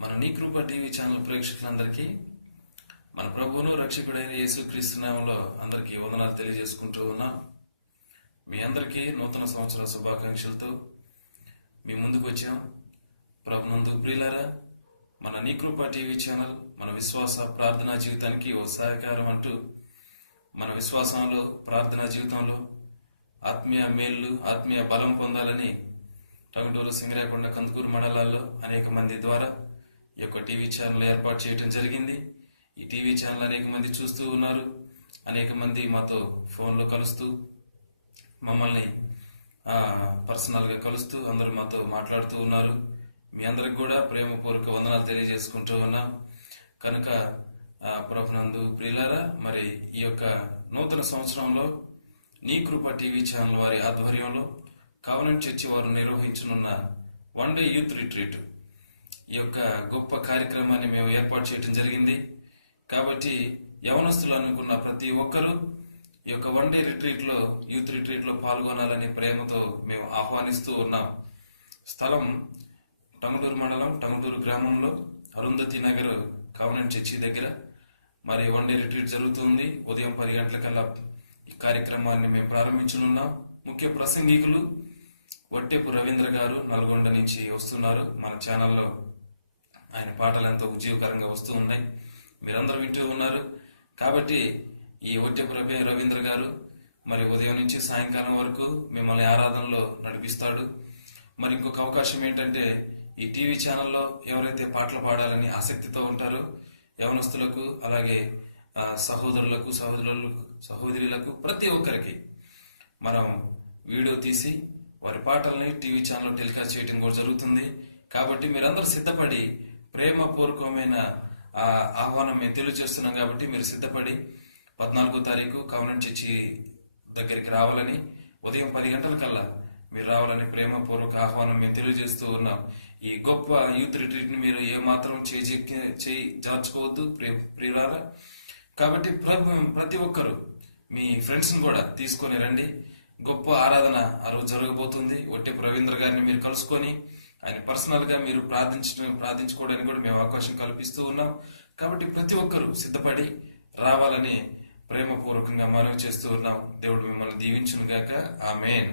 మన నీ కృప TV channel ప్రేక్షకులందరికీ మన ప్రభువును రక్షకుడైన యేసుక్రీస్తు నామములో అందరికీ వందనాలు తెలియజేసుకుంటూ ఉన్నాం. మీ అందరికీ నూతన సంవత్సర శుభాకాంక్షలతో మీ ముందుకు వచ్చాం. ప్రభునందు ప్రియులారా, మన నీ కృప టీవీ ఛానల్ మన విశ్వాస ప్రార్థనా జీవితానికి ఓ సహకారం అంటూ మన విశ్వాసంలో ప్రార్థనా జీవితంలో ఆత్మీయ మేళ్ళు ఆత్మీయ బలం పొందాలని టంగుటూరు, సింగరాయకొండ, కందుకూరు మండలాల్లో అనేక మంది ద్వారా ఈ యొక్క టీవీ ఛానల్ ఏర్పాటు చేయడం జరిగింది. ఈ టీవీ ఛానల్ అనేక మంది చూస్తూ ఉన్నారు. అనేక మంది మాతో ఫోన్లో కలుస్తూ మమ్మల్ని పర్సనల్గా కలుస్తూ అందరూ మాతో మాట్లాడుతూ ఉన్నారు. మీ అందరికి కూడా ప్రేమపూర్వక వందనాలు తెలియజేసుకుంటూ ఉన్నాం. కనుక ప్రభునందు ప్రియులారా, మరి ఈ యొక్క నూతన సంవత్సరంలో నీ కృప టీవీ ఛానల్ వారి ఆధ్వర్యంలో కావనెంట్ చర్చి వారు నిర్వహించనున్న 1 డే యూత్ రిట్రీట్, ఈ యొక్క గొప్ప కార్యక్రమాన్ని మేము ఏర్పాటు చేయడం జరిగింది. కాబట్టి యవనస్తులు అనుకున్న ప్రతి ఒక్కరూ ఈ యొక్క 1 డే రిట్రీట్లో యూత్ రిట్రీట్లో పాల్గొనాలని ప్రేమతో మేము ఆహ్వానిస్తూ ఉన్నాం. స్థలం టంగుటూరు మండలం, టంగుటూరు గ్రామంలో అరుంధతి నగర్ కావనెంట్ చర్చి దగ్గర మరి 1 డే రిట్రీట్ జరుగుతుంది. ఉదయం 10 గంటలకల్లా ఈ కార్యక్రమాన్ని మేము ప్రారంభించనున్నాం. ముఖ్య ప్రసంగికులు వట్టెపు రవీంద్ర గారు నల్గొండ నుంచి వస్తున్నారు. మన ఛానల్లో ఆయన పాటలు ఎంతో ఉజ్జీవకరంగా వస్తూ ఉన్నాయి, మీరందరూ వింటూ ఉన్నారు. కాబట్టి ఈ వట్టెపు రవీంద్ర గారు మరి ఉదయం నుంచి సాయంకాలం వరకు మిమ్మల్ని ఆరాధనలో నడిపిస్తాడు. మరి ఇంకొక అవకాశం ఏంటంటే, ఈ టీవీ ఛానల్లో ఎవరైతే పాటలు పాడాలని ఆసక్తితో ఉంటారో యవనస్తులకు, అలాగే సహోదరులకు, సహోదరులకు ప్రతి ఒక్కరికి మనం వీడియో తీసి వారి పాటల్ని టీవీ ఛానల్లో టెలికాస్ట్ చేయడం కూడా జరుగుతుంది. కాబట్టి మీరందరూ సిద్ధపడి, ప్రేమపూర్వకమైన ఆహ్వానం మేము తెలియజేస్తున్నాం. కాబట్టి మీరు సిద్ధపడి 14వ తారీఖు కావనెంట్ చర్చి దగ్గరికి రావాలని, ఉదయం 10 గంటలకల్లా మీరు రావాలని ప్రేమపూర్వక ఆహ్వానం మేము తెలియజేస్తూ ఉన్నాం. ఈ గొప్ప యూత్ రిట్రీట్ ని మీరు ఏమాత్రం చేయి జార్చుకోవద్దు ప్రియులారా. కాబట్టి ప్రతి ఒక్కరు మీ ఫ్రెండ్స్ ని కూడా తీసుకొని రండి. గొప్ప ఆరాధన ఆ రోజు జరగబోతుంది. వట్టెపు రవీంద్ర గారిని మీరు కలుసుకొని ఆయన పర్సనల్ గా మీరు ప్రార్థించుకోవడానికి కూడా మేము అవకాశం కల్పిస్తూ ఉన్నాం. కాబట్టి ప్రతి ఒక్కరూ సిద్ధపడి రావాలని ప్రేమపూర్వకంగా మనవి చేస్తూ ఉన్నాం. దేవుడు మిమ్మల్ని దీవించును గాక. ఆమేన్.